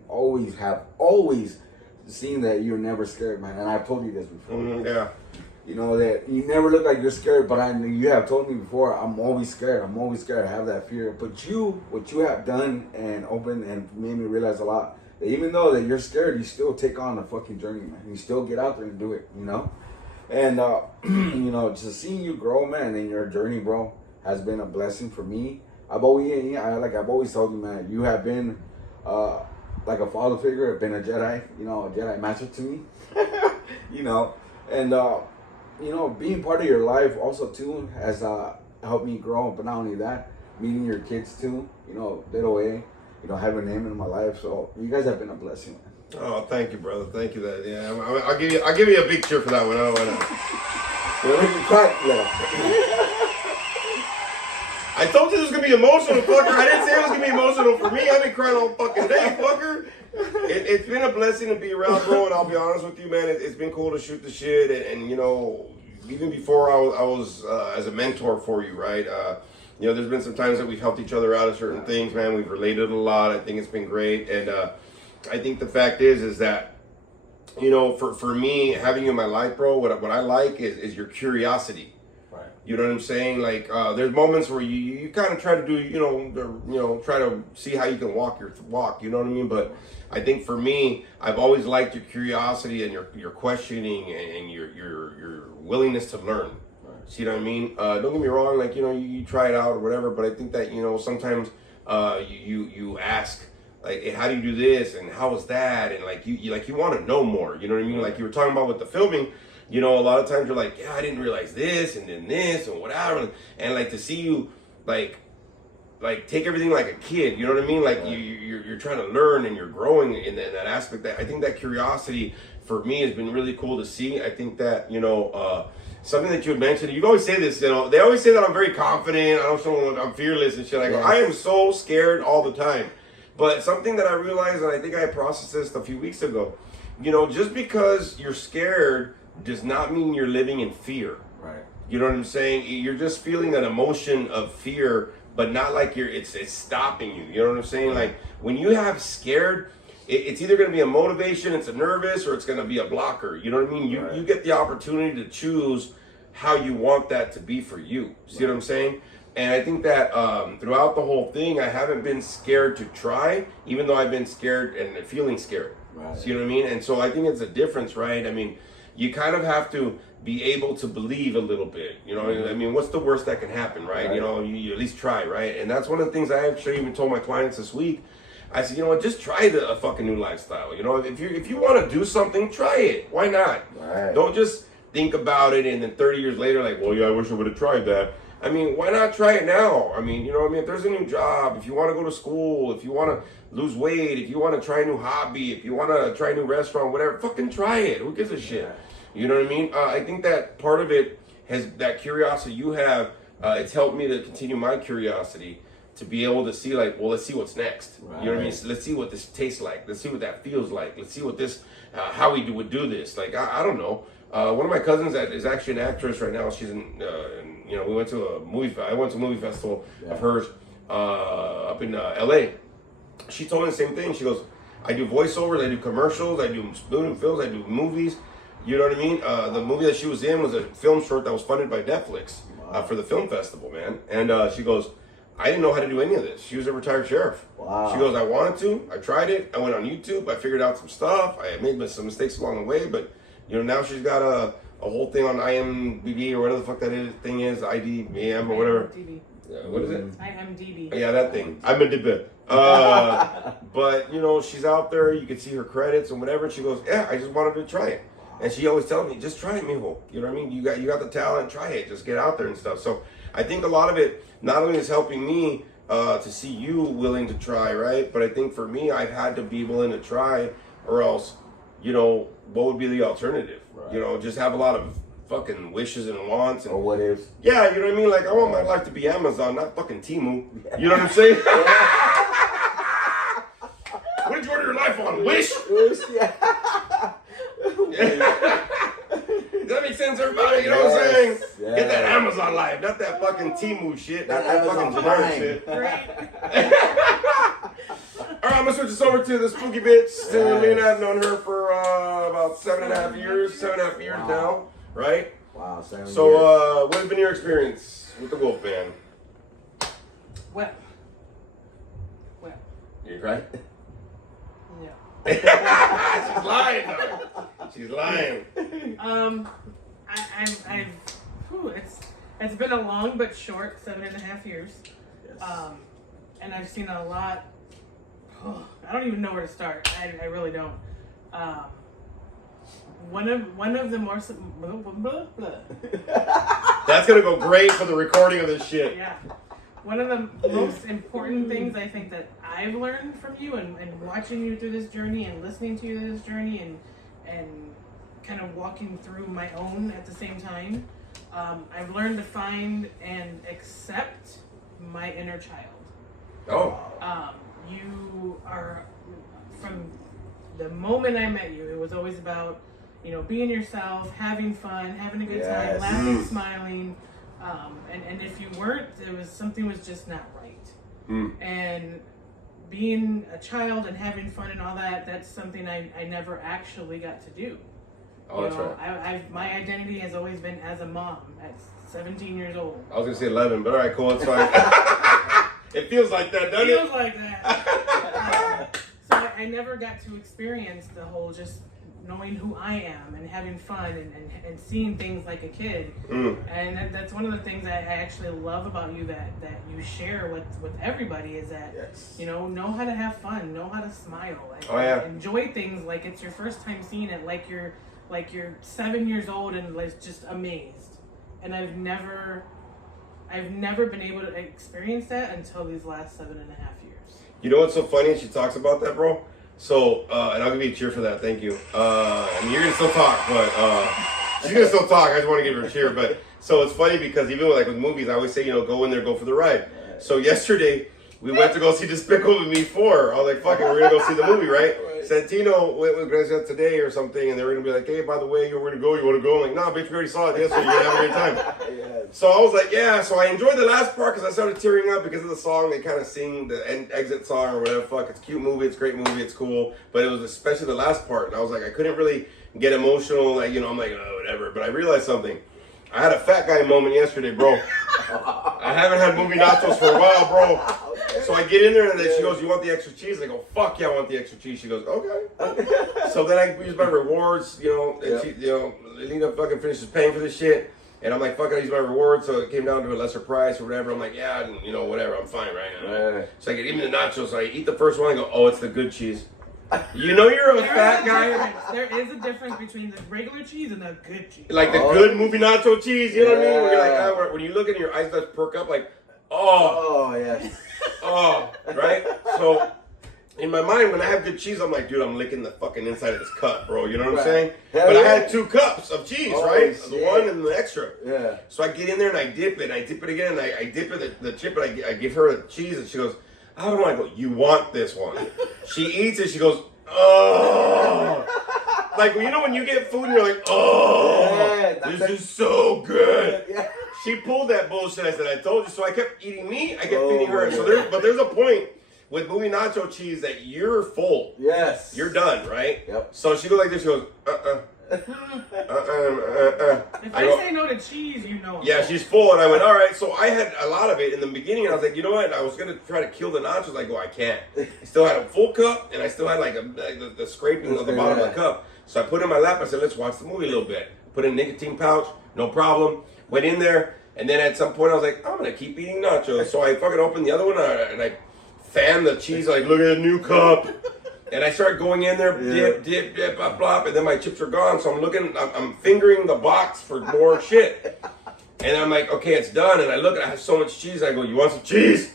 have always seen that you're never scared, man. And I've told you this before. Yeah. You know, that you never look like you're scared, but you have told me before, I'm always scared. I have that fear. But what you have done and opened and made me realize a lot, that even though that you're scared, you still take on the fucking journey, man. You still get out there and do it, you know? And, you know, just seeing you grow, man, in your journey, bro, has been a blessing for me. I've always told you, man, you have been, like a father figure, been a Jedi, you know, a Jedi master to me, you know? And, you know, being part of your life also, too, has helped me grow. But not only that, meeting your kids, too, you know, little A, you know, having him in my life. So you guys have been a blessing, man. Oh, thank you, brother. Thank you. That, yeah, I'll give you a big cheer for that one. Oh, why not? I told you this was gonna be emotional, fucker. I didn't say it was gonna be emotional for me. I've been crying all fucking day, fucker. It's been a blessing to be around, bro. And I'll be honest with you, man. It's been cool to shoot the shit. And you know, even before I was as a mentor for you, right? You know, there's been some times that we've helped each other out of certain things, man. We've related a lot. I think it's been great. And I think the fact is that, you know, for me, having you in my life, bro, what I like is your curiosity. Right. You know what I'm saying? Like, there's moments where you kind of try to do, try to see how you can walk your walk. You know what I mean? But I think for me, I've always liked your curiosity and your questioning and your willingness to learn. Right. See what I mean? Don't get me wrong. Like, you know, you try it out or whatever. But I think that, you know, sometimes you ask, like, hey, how do you do this and how is that, and like you want to know more, you know what I mean? Like you were talking about with the filming, you know, a lot of times you're like, yeah, I didn't realize this and then this and whatever, and like to see you like take everything like a kid, you know what I mean? Like you're trying to learn and you're growing in that aspect. That I think that curiosity for me has been really cool to see. I think that, you know, something that you had mentioned, you always say this, you know, they always say that I'm very confident, I'm fearless and shit. I go, I am so scared all the time. But something that I realized, and I think I processed this a few weeks ago, you know, just because you're scared does not mean you're living in fear. Right. You know what I'm saying? You're just feeling that emotion of fear, but not like it's stopping you. You know what I'm saying? Like when you have scared, it's either going to be a motivation, it's a nervous, or it's going to be a blocker. You know what I mean? You get the opportunity to choose how you want that to be for you. See what I'm saying? And I think that throughout the whole thing, I haven't been scared to try, even though I've been scared and feeling scared. Right. See what I mean? And so I think it's a difference, right? I mean, you kind of have to be able to believe a little bit. You know, I mean, what's the worst that can happen, right? You know, you at least try, right? And that's one of the things I actually even told my clients this week. I said, you know what, just try a fucking new lifestyle. You know, if you want to do something, try it. Why not? Right. Don't just think about it and then 30 years later, like, well, yeah, I wish I would have tried that. I mean, why not try it now? I mean, you know what I mean? If there's a new job, if you want to go to school, if you want to lose weight, if you want to try a new hobby, if you want to try a new restaurant, whatever, fucking try it. Who gives a shit? You know what I mean? I think that part of it has, that curiosity you have, it's helped me to continue my curiosity to be able to see, like, well, let's see what's next. Right. You know what I mean? So let's see what this tastes like. Let's see what that feels like. Let's see what this, how we would do this. Like, I don't know. One of my cousins that is actually an actress right now. She's you know, we went to a movie. I went to a movie festival of hers up in LA. She told me the same thing. She goes, I do voiceovers, I do commercials, I do student films, I do movies. You know what I mean? The movie that she was in was a film short that was funded by Netflix for the film festival, man. And she goes, I didn't know how to do any of this. She was a retired sheriff. Wow. She goes, I wanted to. I tried it. I went on YouTube. I figured out some stuff. I made some mistakes along the way, but you know, now she's got a whole thing on IMDb or whatever the fuck that thing is, IDBM or whatever. What is it? IMDb. Yeah, that thing. IMDb. But you know, she's out there. You can see her credits and whatever. And she goes, yeah, I just wanted to try it. And she always tells me, just try it, mijo. You know what I mean? You got the talent. Try it. Just get out there and stuff. So I think a lot of it not only is helping me to see you willing to try, right? But I think for me, I've had to be willing to try, or else, you know, what would be the alternative? Right. You know, just have a lot of fucking wishes and wants. And, or what ifs. Yeah, you know what I mean? Like, I want my life to be Amazon, not fucking Temu. You know what I'm saying? What did you order your life on? Wish? Wish, yeah. Does that make sense, everybody? You know what I'm saying? Yes. Get that Amazon life, not that fucking Temu shit, not that fucking generic shit. All right, I'm gonna switch this over to the spooky bitch. Lena, I've known her for about 7.5 years now, right? Wow, 7 years. So, what has been your experience with the Wolfman? Well. You cried? Yeah. She's lying, though. She's lying. It's been a long but short 7.5 years. Yes. And I've seen a lot. I don't even know where to start. I really don't. One of the more That's gonna go great for the recording of this shit. Yeah. One of the most important things I think that I've learned from you and watching you through this journey and listening to you through this journey and kind of walking through my own at the same time, I've learned to find and accept my inner child. Oh. You are, from the moment I met you, it was always about, being yourself, having fun, having a good time, laughing, smiling. And if you weren't, something was just not right. And being a child and having fun and all that, that's something I never actually got to do. Oh, that's right. My identity has always been as a mom at 17 years old. I was going to say 11, but all right, cool, that's fine. It feels like that, doesn't it? It feels like that. So I never got to experience the whole just knowing who I am and having fun and seeing things like a kid. And that's one of the things I actually love about you that you share with everybody is that, know how to have fun, know how to smile. Enjoy things like it's your first time seeing it, like you're 7 years old and like just amazed. And I've never been able to experience that until these last 7.5 years. You know what's so funny? She talks about that, bro. So, and I'll give you a cheer for that. Thank you. I mean, you're gonna still talk, but she's gonna still talk. I just want to give her a cheer. But so it's funny because even with movies, I always say, go in there, go for the ride. So yesterday we went to go see Despicable Me 4. I was like, fuck it, we're gonna go see the movie, right? Santino went with Grecia today or something, and they were gonna be like, hey, by the way, we're gonna go. You want to go? I'm like, nah, bitch, we already saw it yesterday. You're gonna have a great time. So I was like, yeah. So I enjoyed the last part because I started tearing up because of the song. They kind of sing the exit song or whatever. Fuck, it's a cute movie. It's a great movie. It's cool. But it was especially the last part, and I was like, I couldn't really get emotional. I'm like, oh, whatever. But I realized something. I had a fat guy moment yesterday, bro. I haven't had movie nachos for a while, bro. So I get in there and then she goes, you want the extra cheese? I go, fuck yeah, I want the extra cheese. She goes, okay. So then I use my rewards, and she, Lena fucking finishes paying for this shit. And I'm like, fuck it, I use my rewards. So it came down to a lesser price or whatever. I'm like, yeah, whatever, I'm fine right now. So I get even the nachos. So I eat the first one. I go, oh, it's the good cheese. You're a fat guy. There is a difference between the regular cheese and the good cheese. Like the good movie nacho cheese, you know what I mean? Where you're like, when you look at it, your eyes just perk up like, oh. Oh, yes. Oh, right? So, in my mind, when I have good cheese, I'm like, dude, I'm licking the fucking inside of this cup, bro. You know what I'm saying? But I had 2 cups of cheese, right? Shit. The one and the extra. Yeah. So I get in there and I dip it. I dip it again and I dip it, the chip, and I give her the cheese and she goes, I don't want to go, you want this one. She eats it, she goes, oh. Like, when you get food and you're like, oh, this is so good. Yeah. She pulled that bullshit. I said, I told you. So I kept eating meat. I kept feeding her. So there's a point with movie nacho cheese that you're full. Yes. You're done, right? Yep. So she goes like this. She goes, If I say no to cheese, you know. Yeah, she's full. And I went, all right. So I had a lot of it in the beginning. And I was like, you know what? I was going to try to kill the nachos. I go, I can't. I still had a full cup. And I still had the scraping of the bottom of the cup. So I put it in my lap. I said, let's watch the movie a little bit. Put in a nicotine pouch. No problem. Went in there. And then at some point I was like, I'm going to keep eating nachos. So I fucking opened the other one and I fanned the cheese like, look at the new cup. And I start going in there, dip, blah, blah, and then my chips are gone. So I'm fingering the box for more shit. And I'm like, okay, it's done. And I look, and I have so much cheese. I go, you want some cheese?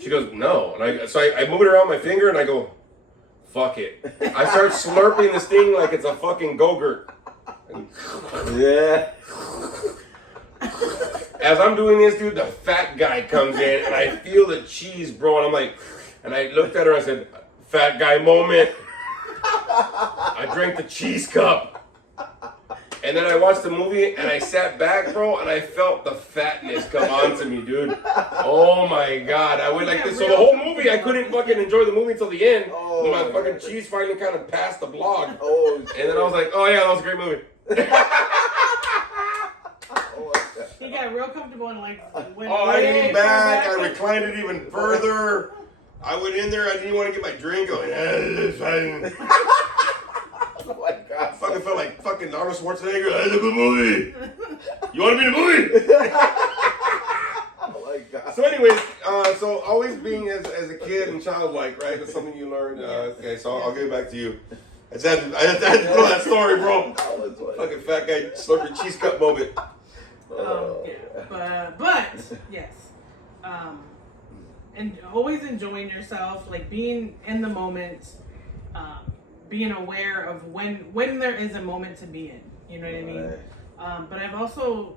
She goes, no. And so I move it around my finger and I go, fuck it. I start slurping this thing like it's a fucking Go-Gurt. Yeah. As I'm doing this, dude, the fat guy comes in and I feel the cheese, bro. And I'm like, and I looked at her and I said, fat guy moment. I drank the cheese cup. And then I watched the movie and I sat back, bro, and I felt the fatness come onto me, dude. Oh my God. I went like this. So the whole movie, I couldn't fucking enjoy the movie until the end. When my fucking cheese finally kind of passed the blog. And then I was like, oh yeah, that was a great movie. He got real comfortable and I leaned back. I reclined it even further. I went in there. I didn't want to get my drink. I went, Oh my God. I fucking felt like fucking Arnold Schwarzenegger. That's a good movie. You want to be in a movie? Oh my God. So anyways, so always being as a kid and childlike, right? That's something you learned. Okay, so I'll give it back to you. I just had to tell that story, bro. Fucking fat guy slurping cheese cup moment. But yes, and always enjoying yourself, like being in the moment, being aware of when there is a moment to be in. You know what I mean? But I've also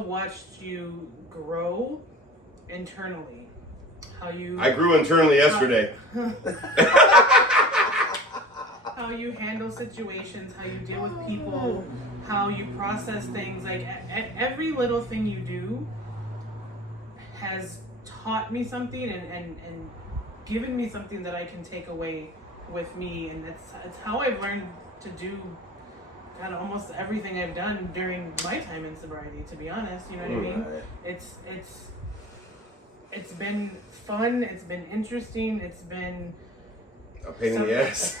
watched you grow internally. How you... I grew internally yesterday. How you handle situations, how you deal with people, how you process things. Like every little thing you do has taught me something and given me something that I can take away with me, and it's how I've learned to do kind of almost everything I've done during my time in sobriety, to be honest. You know what I mean? It's been fun, it's been interesting, it's been a pain in the ass.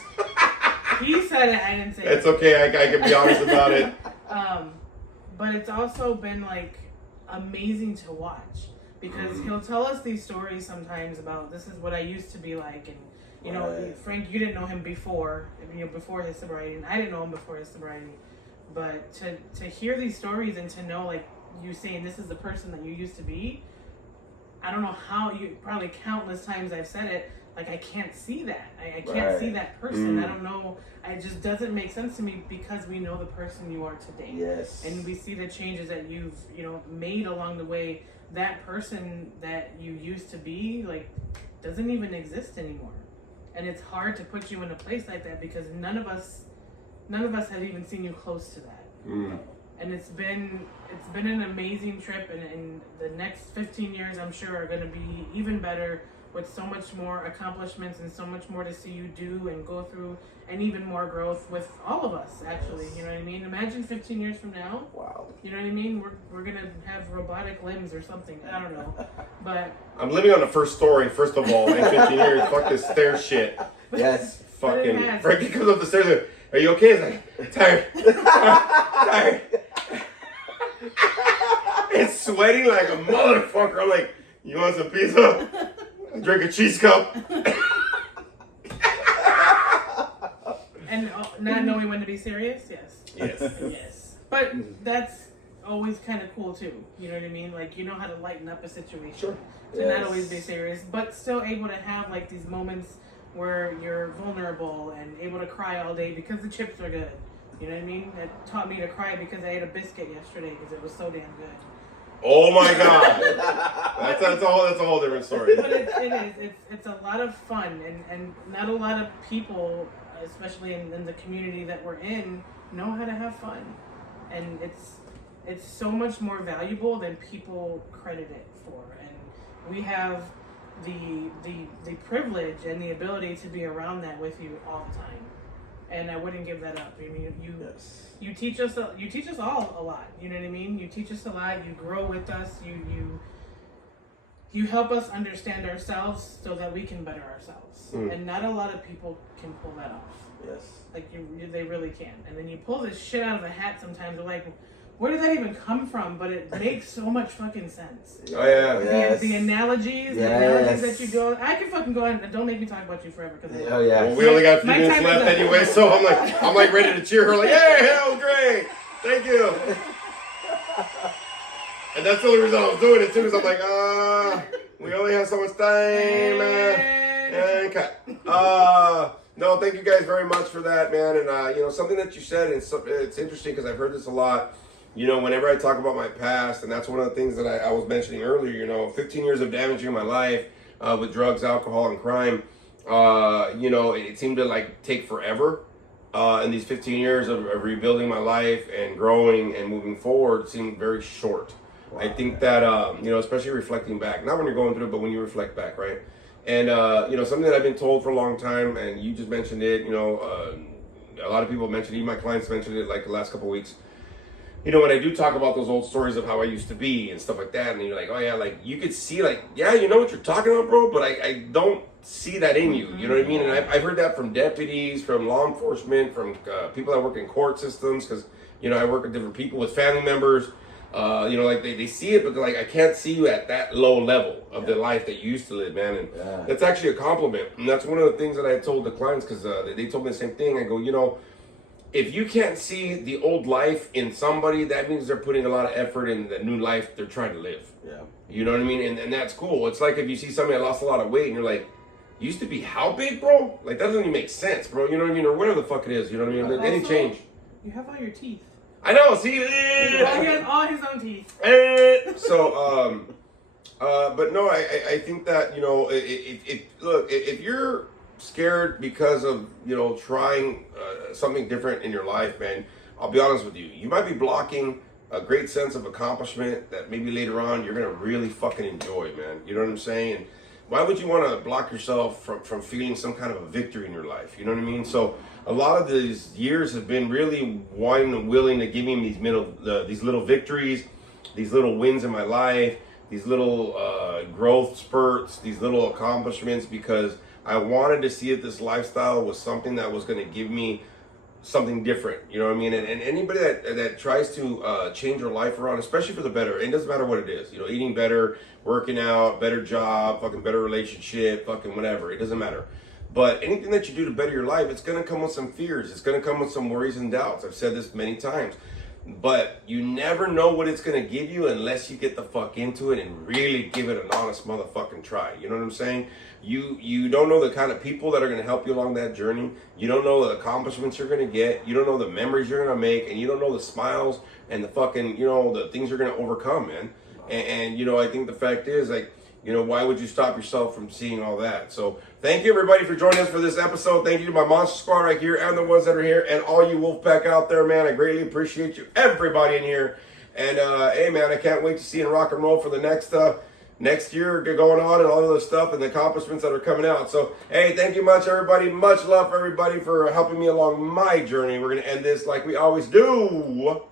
He said it, I didn't say it. It's okay, I can be honest about it. But it's also been like amazing to watch, because he'll tell us these stories sometimes about, this is what I used to be like, and you know, Frank, you didn't know him before his sobriety, and I didn't know him before his sobriety. But to hear these stories and to know, like you saying, this is the person that you used to be, I don't know how, you probably countless times I've said it, like I can't see that. I can't see that person. I don't know. It just doesn't make sense to me, because we know the person you are today. Yes. And we see the changes that you've, made along the way. That person that you used to be, like, doesn't even exist anymore. And it's hard to put you in a place like that, because none of us have even seen you close to that. And it's been an amazing trip, and the next 15 years I'm sure are going to be even better, with so much more accomplishments and so much more to see you do and go through, and even more growth with all of us, actually. You know what I mean? Imagine 15 years from now. Wow. You know what I mean? We're going to have robotic limbs or something. I don't know. But I'm living on the first story, first of all, in 15 years. Fuck this stair shit. Yes. Fucking Frankie comes up the stairs and, are you okay? He's like, tired. Tired. It's sweating like a motherfucker. I'm like, you want some pizza? Drink a cheese cup. And not knowing when to be serious, yes. Yes. Yes. But that's always kind of cool too. You know what I mean? Like, you know how to lighten up a situation. Sure. To not always be serious, but still able to have like these moments where you're vulnerable and able to cry all day because the chips are good. You know what I mean? It taught me to cry because I ate a biscuit yesterday because it was so damn good. Oh my god. That's a whole different story. But it's a lot of fun, and not a lot of people, especially in the community that we're in, know how to have fun. And it's so much more valuable than people credit it for. And we have the privilege and the ability to be around that with you all the time. And I wouldn't give that up. I mean, you teach us all a lot. You know what I mean? You teach us a lot. You grow with us. You help us understand ourselves so that we can better ourselves. And not a lot of people can pull that off. Yes. Like they really can. And then you pull this shit out of a hat sometimes. We're like, where did that even come from? But it makes so much fucking sense. Oh yeah. Yes. The analogies that you do. I can fucking go on, and don't make me talk about you forever. Oh yeah. Well, we only got a few My minutes time left is up. anyway, so I'm like ready to cheer her. Like, yeah, that was great. Thank you. And that's the only reason I was doing it too, is I'm like, we only have so much time. And cut. No, thank you guys very much for that, man. And something that you said, it's interesting because I've heard this a lot. Whenever I talk about my past, and that's one of the things that I was mentioning earlier, 15 years of damaging my life with drugs, alcohol, and crime, it seemed to like take forever. And these 15 years of rebuilding my life and growing and moving forward seemed very short. Wow. I think that, especially reflecting back, not when you're going through it, but when you reflect back, right? And, something that I've been told for a long time, and you just mentioned it, a lot of people mentioned it, even my clients mentioned it like the last couple of weeks. When I do talk about those old stories of how I used to be and stuff like that, and you're like, oh yeah, like you could see like, yeah, you know what you're talking about, bro, but I don't see that in you. You know what I mean? And I've heard that from deputies, from law enforcement, from people that work in court systems, because, I work with different people, with family members, like they see it, but they're like, I can't see you at that low level of the life that you used to live, man. And that's actually a compliment. And that's one of the things that I told the clients, because they told me the same thing. I go, if you can't see the old life in somebody, that means they're putting a lot of effort in the new life they're trying to live. Yeah. You know what I mean? And that's cool. It's like if you see somebody that lost a lot of weight and you're like, you used to be how big, bro? Like, that doesn't even make sense, bro. You know what I mean? Or whatever the fuck it is. You know what I mean? Any change. You have all your teeth. I know. See? He has all his own teeth. So, But no, I think that, you know, look, if you're scared because of, you know, trying something different in your life, man, I'll be honest with you. You might be blocking a great sense of accomplishment that maybe later on you're going to really fucking enjoy, man. You know what I'm saying? And why would you want to block yourself from feeling some kind of a victory in your life? You know what I mean? So a lot of these years have been really wanting and willing to give me these little victories, these little wins in my life, these little growth spurts, these little accomplishments, because I wanted to see if this lifestyle was something that was going to give me something different. You know what I mean? And anybody that tries to change their life around, especially for the better, it doesn't matter what it is. You know, eating better, working out, better job, fucking better relationship, fucking whatever. It doesn't matter. But anything that you do to better your life, it's going to come with some fears. It's going to come with some worries and doubts. I've said this many times. But you never know what it's going to give you unless you get the fuck into it and really give it an honest motherfucking try. You know what I'm saying? You don't know the kind of people that are going to help you along that journey. You don't know the accomplishments you're going to get. You don't know the memories you're going to make. And you don't know the smiles and the fucking, you know, the things you're going to overcome, man. And, you know, I think the fact is, like, you know, why would you stop yourself from seeing all that? So thank you, everybody, for joining us for this episode. Thank you to my Monster Squad right here and the ones that are here and all you Wolfpack out there, man. I greatly appreciate you, everybody in here. And, hey, man, I can't wait to see you in rock and roll for the next year going on and all of this stuff and the accomplishments that are coming out. So, hey, thank you much, everybody. Much love for everybody for helping me along my journey. We're going to end this like we always do.